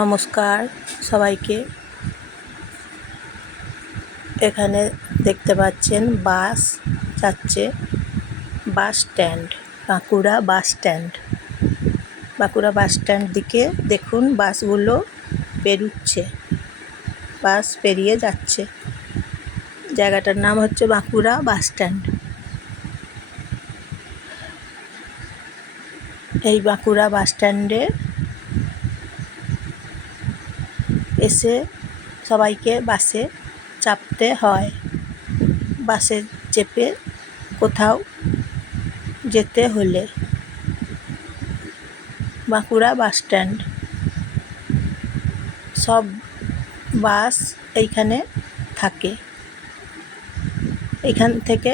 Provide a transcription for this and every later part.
নমস্কার সবাইকে। এখানে দেখতে পাচ্ছেন বাস যাচ্ছে। Bus stand, Bankura bus stand. Bankura bus stand দিকে দেখুন বাসগুলো পেরুচ্ছে, বাস পেরিয়ে যাচ্ছে। জায়গাটার নাম হচ্ছে বাঁকুড়া বাস স্ট্যান্ড। এই বাঁকুড়া বাস স্ট্যান্ডে এসে সবাইকে বাসে চাপতে হয়। বাসে চেপে কোথাও যেতে হলে। Bankura bus stand. সব বাস এইখানে থাকে। এখান থেকে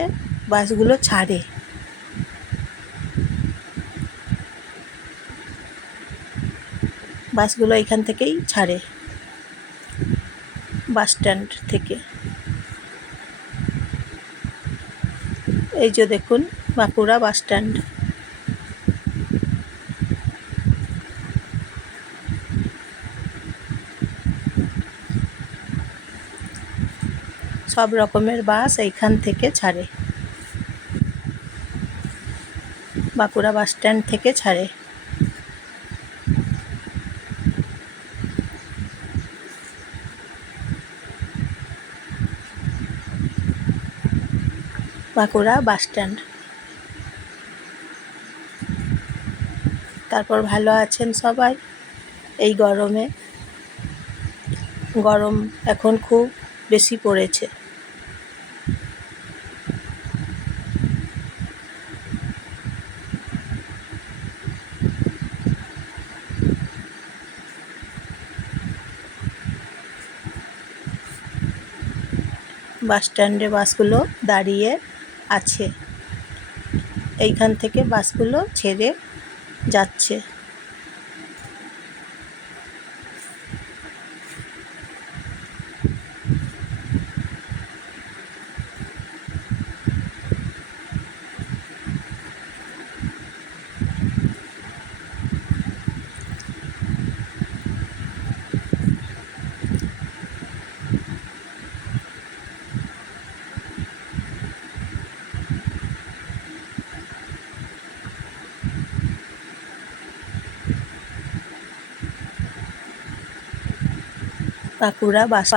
বাসগুলো ছাড়ে। বাসগুলো এখান থেকেই ছাড়ে। বাস স্ট্যান্ড থেকে। এই যে দেখুন, বাঁকুড়া বাস স্ট্যান্ড। সব রকমের বাস এইখান থেকে ছাড়ে। বাঁকুড়া বাস স্ট্যান্ড থেকে ছাড়ে। Bankura bus stand. তারপর ভালো আছেন সবাই এই গরমে। গরম এখন খুব বেশি পড়েছে। বাস স্ট্যান্ডে বাসগুলো দাঁড়িয়ে আছে। এইখান থেকে বাসগুলো ছেড়ে যাচ্ছে। বাঁকুড়া বাস